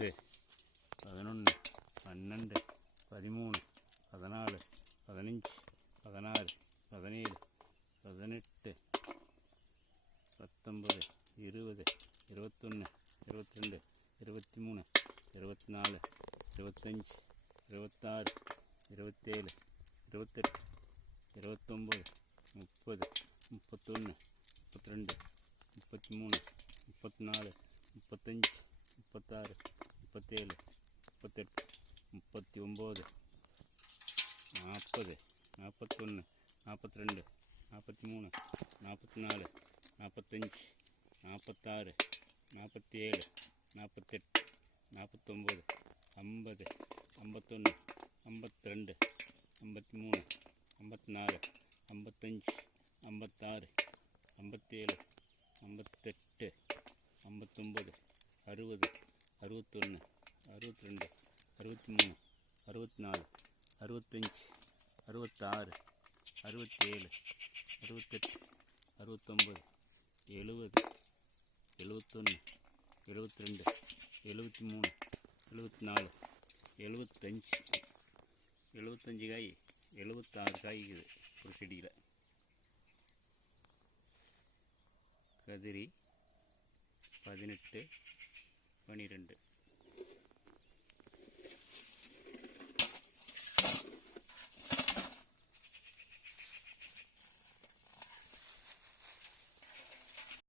10, 11, 12, 13, 14, 15, 16, 17, 18, 19, 20, 21, 22, 23, 24, 25, 26, 27, 28, 29, 30, 31, 32, 33, 34, 35, 36, 37, 38, 39, 40, 41, 42, 43, 44, 45, 46, 47, 48, 49, 50, 51, 52, 53, 54, 55, 56, 57, 58, 59, 60, 61, 62, 63, 64, 65, 66, 67, 68, 69, 70, 71, 72, 73, 74, 75, 75 காய், 76 காய் இருக்குது ஒரு செடியில். கதிரி 18, 12.